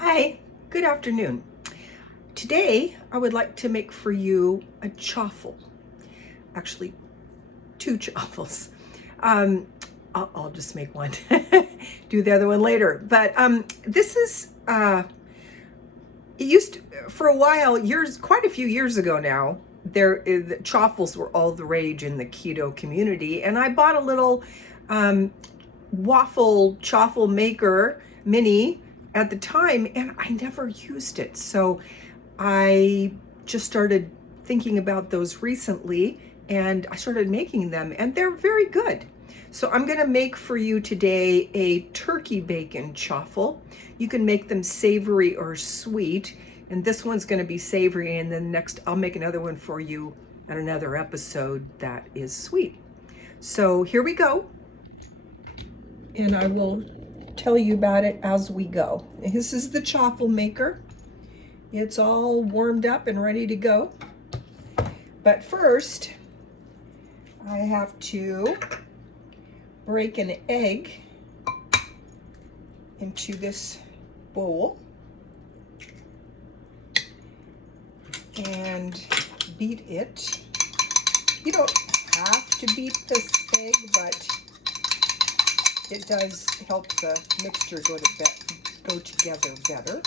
Hi, good afternoon. Today I would like to make for you a chaffle. Actually, two chaffles. I'll just make one. Do the other one later. But this is it used to, for a while, quite a few years ago now. The chaffles were all the rage in the keto community, and I bought a little waffle chaffle maker mini at the time, and I never used it. So I just started thinking about those recently, and I started making them, and they're very good. So I'm going to make for you today a turkey bacon chauffle. You can make them savory or sweet, and this one's going to be savory, and then next I'll make another one for you at another episode that is sweet. So here we go, and I will tell you about it as we go. This is the chaffle maker. It's all warmed up and ready to go. But first, I have to break an egg into this bowl and beat it. You don't have to beat this egg, but it does help the mixture go together better.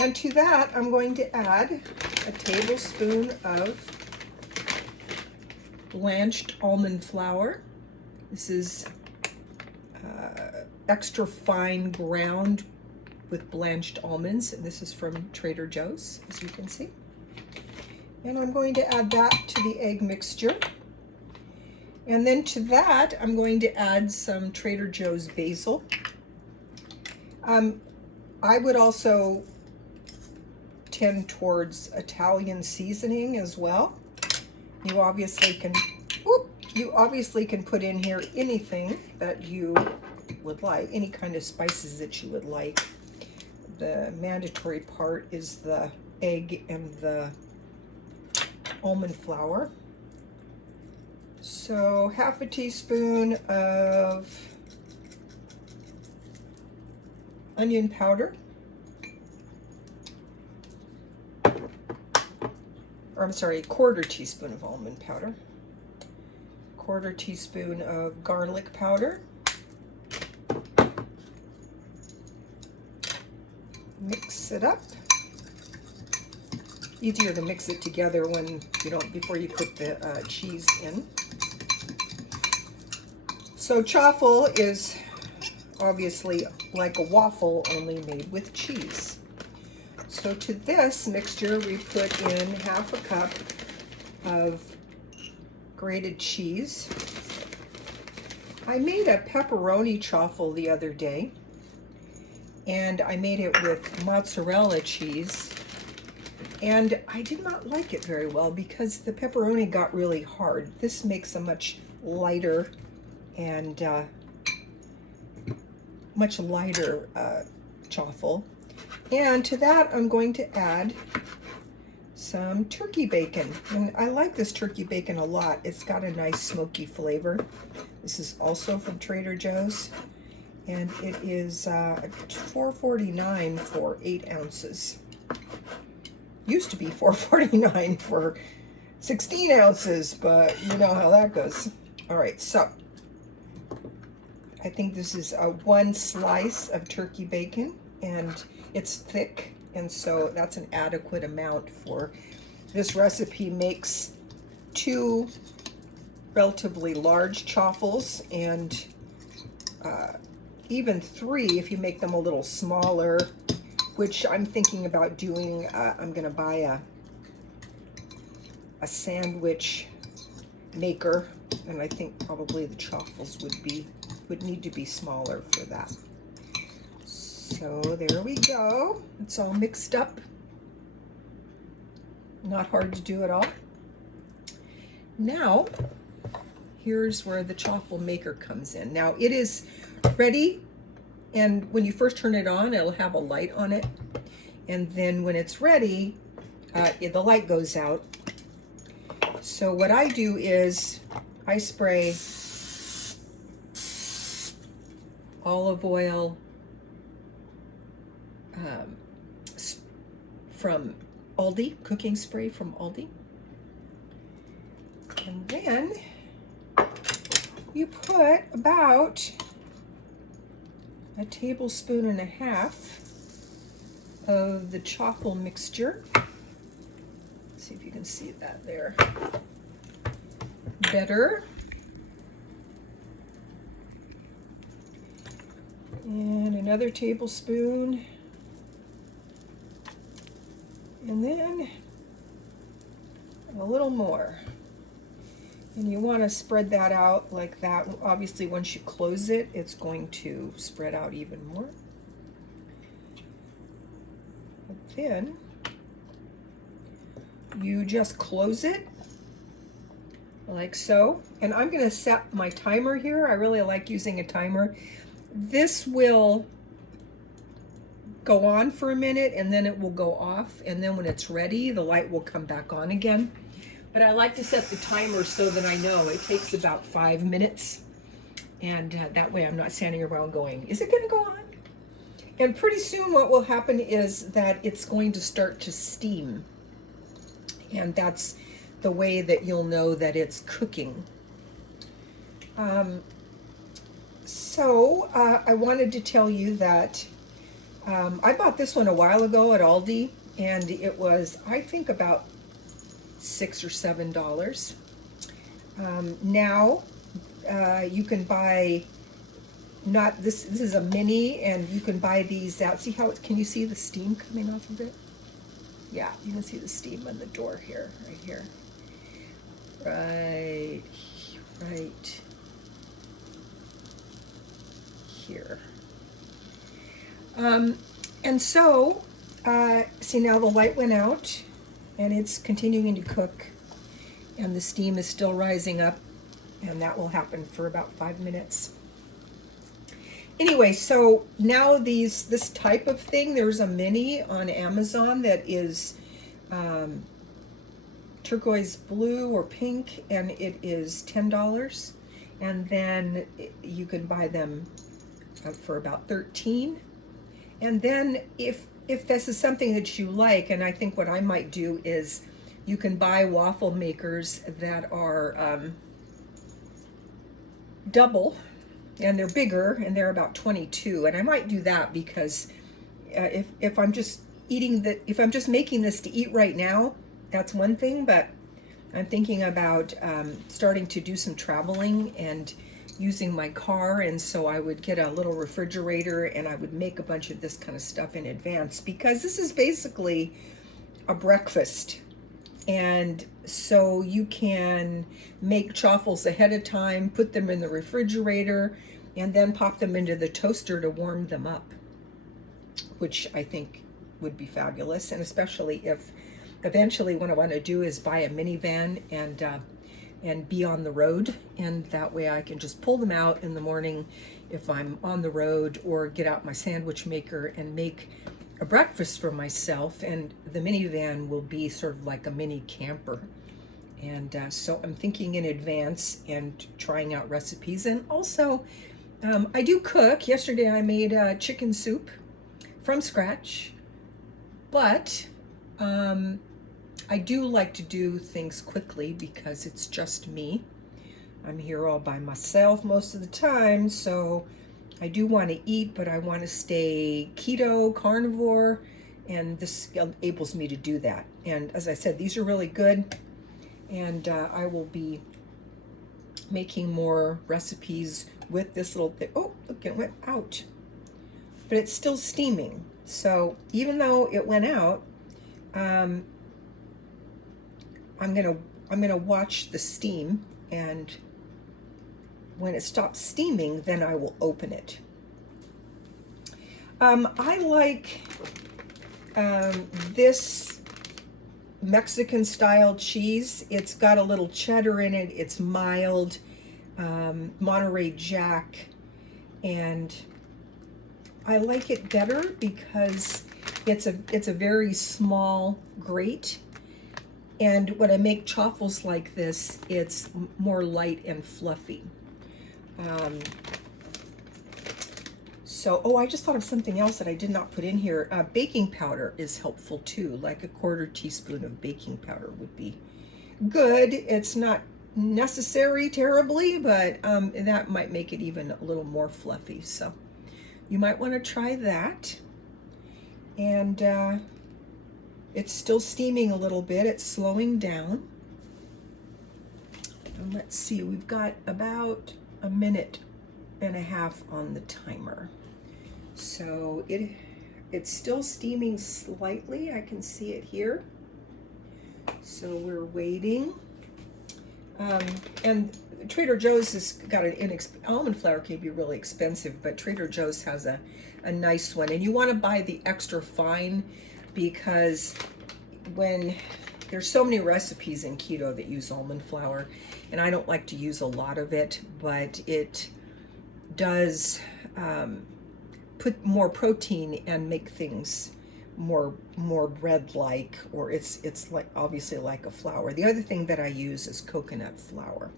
And to that, I'm going to add a tablespoon of blanched almond flour. This is extra fine ground with blanched almonds, and this is from Trader Joe's, as you can see. And I'm going to add that to the egg mixture. And then to that, I'm going to add some Trader Joe's basil. I would also tend towards Italian seasoning as well. You obviously can put in here anything that you would like, any kind of spices that you would like. The mandatory part is the egg and the almond flour. So half a teaspoon of onion powder. Or I'm sorry, a quarter teaspoon of almond powder. Quarter teaspoon of garlic powder. Mix it up. Easier to mix it together before you put the cheese in. So chaffle is obviously like a waffle, only made with cheese. So to this mixture, we put in half a cup of grated cheese. I made a pepperoni chaffle the other day, and I made it with mozzarella cheese, and I did not like it very well because the pepperoni got really hard. This makes a much lighter and chaffle. And to that, I'm going to add some turkey bacon. And I like this turkey bacon a lot. It's got a nice smoky flavor. This is also from Trader Joe's. And it is $4.49 for 8 ounces. Used to be $4.49 for 16 ounces, but you know how that goes. All right, so I think this is one slice of turkey bacon, and it's thick, and so that's an adequate amount for this recipe. Makes 2 relatively large chaffles, and even 3 if you make them a little smaller, which I'm thinking about doing. I'm going to buy a sandwich maker, and I think probably the chaffles would need to be smaller for that. So there we go. It's all mixed up. Not hard to do at all. Now, here's where the chaffle maker comes in. Now it is ready, and when you first turn it on, it'll have a light on it. And then when it's ready, the light goes out. So what I do is I spray olive oil from Aldi, cooking spray from Aldi. And then you put about a tablespoon and a half of the Chauffle mixture. Let's see if you can see that there better. And another tablespoon. And then a little more. And you want to spread that out like that. Obviously, once you close it, it's going to spread out even more. But then you just close it like so. And I'm going to set my timer here. I really like using a timer. This will go on for a minute and then it will go off, and then when it's ready the light will come back on again. But I like to set the timer so that I know it takes about 5 minutes, and that way I'm not standing around going, is it going to go on? And pretty soon what will happen is that it's going to start to steam, and that's the way that you'll know that it's cooking. I wanted to tell you that I bought this one a while ago at Aldi, and it was, I think, about $6 or $7. Now you can buy, not this. This is a mini, and you can buy these out. See how it? Can you see the steam coming off of it? Yeah, you can see the steam on the door here, right here, right here. And so, see, now the light went out and it's continuing to cook and the steam is still rising up, and that will happen for about 5 minutes. Anyway, so now this type of thing, there's a mini on Amazon that is turquoise blue or pink, and it is $10. And then you can buy them for about $13. And then if this is something that you like, and I think what I might do is you can buy waffle makers that are double, and they're bigger, and they're about 22. And I might do that because if I'm just if I'm just making this to eat right now, that's one thing. But I'm thinking about starting to do some traveling and using my car, and so I would get a little refrigerator and I would make a bunch of this kind of stuff in advance, because this is basically a breakfast. And so you can make chaffles ahead of time, put them in the refrigerator, and then pop them into the toaster to warm them up, which I think would be fabulous. And especially if eventually what I want to do is buy a minivan and be on the road, and that way I can just pull them out in the morning if I'm on the road, or get out my sandwich maker and make a breakfast for myself. And the minivan will be sort of like a mini camper. And so I'm thinking in advance and trying out recipes. And also I do cook. Yesterday I made chicken soup from scratch, but I do like to do things quickly because it's just me. I'm here all by myself most of the time, so I do want to eat, but I want to stay keto, carnivore, and this enables me to do that. And as I said, these are really good, and I will be making more recipes with this little thing. Oh, look, it went out. But it's still steaming. So even though it went out, I'm gonna watch the steam, and when it stops steaming, then I will open it. I like this Mexican style cheese. It's got a little cheddar in it. It's mild, Monterey Jack, and I like it better because it's a very small grate. And when I make chaffles like this, it's more light and fluffy. So, oh, I just thought of something else that I did not put in here. Baking powder is helpful too. Like a 1/4 teaspoon of baking powder would be good. It's not necessary terribly, but that might make it even a little more fluffy. So you might want to try that. And it's still steaming a little bit. It's slowing down. And let's see, we've got about 1.5 minutes on the timer. So it's still steaming slightly. I can see it here. So we're waiting. And Trader Joe's has got an almond flour can be really expensive, but Trader Joe's has a nice one. And you want to buy the extra fine because when there's so many recipes in keto that use almond flour, and I don't like to use a lot of it, but it does put more protein and make things more bread-like, or it's like obviously like a flour. The other thing that I use is coconut flour.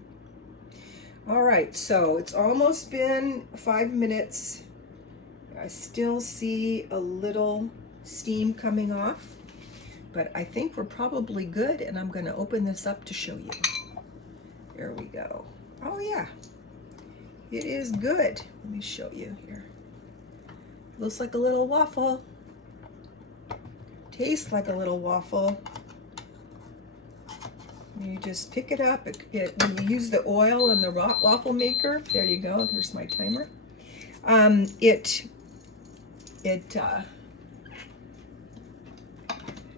All right, so it's almost been 5 minutes. I still see a little steam coming off, but I think we're probably good, and I'm going to open this up to show you. There we go. Oh yeah, it is good. Let me show you here. Looks like a little waffle. Tastes like a little waffle. You just pick it up. When you use the oil and the waffle maker, there you go. There's my timer. It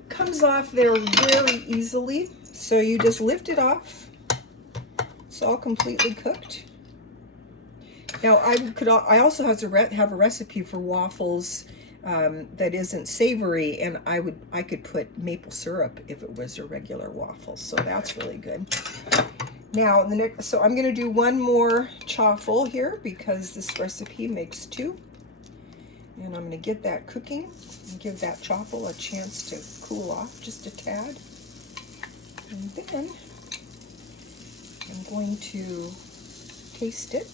comes off there very easily. So you just lift it off. It's all completely cooked. Now I also have a recipe for waffles that isn't savory, and I could put maple syrup if it was a regular waffle. So that's really good. Now so I'm going to do one more chauffle here because this recipe makes 2, and I'm going to get that cooking and give that chauffle a chance to cool off just a tad, and then I'm going to taste it.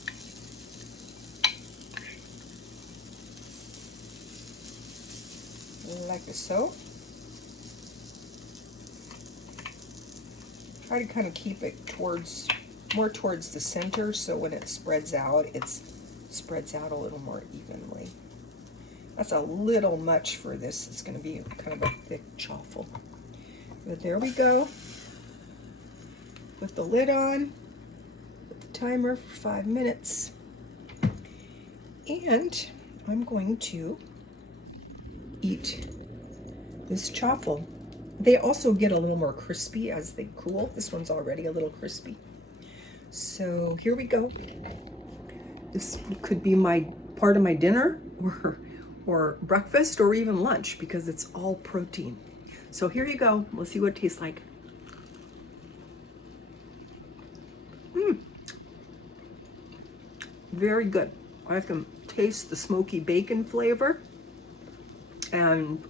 Like so. Try to kind of keep it more towards the center, so when it spreads out, it spreads out a little more evenly. That's a little much for this. It's going to be kind of a thick chauffle. But there we go. Put the lid on. Put the timer for 5 minutes. And I'm going to eat this chauffle. They also get a little more crispy as they cool. This one's already a little crispy. So here we go. This could be part of my dinner or breakfast or even lunch because it's all protein. So here you go. We'll see what it tastes like. Very good. I can taste the smoky bacon flavor. And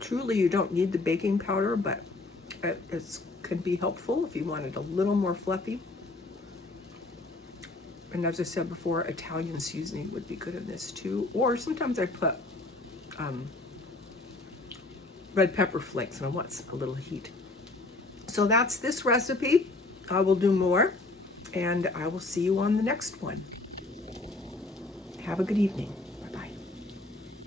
truly, you don't need the baking powder, but it can be helpful if you want it a little more fluffy. And as I said before, Italian seasoning would be good in this too. Or sometimes I put red pepper flakes, and I want a little heat. So that's this recipe. I will do more, and I will see you on the next one. Have a good evening.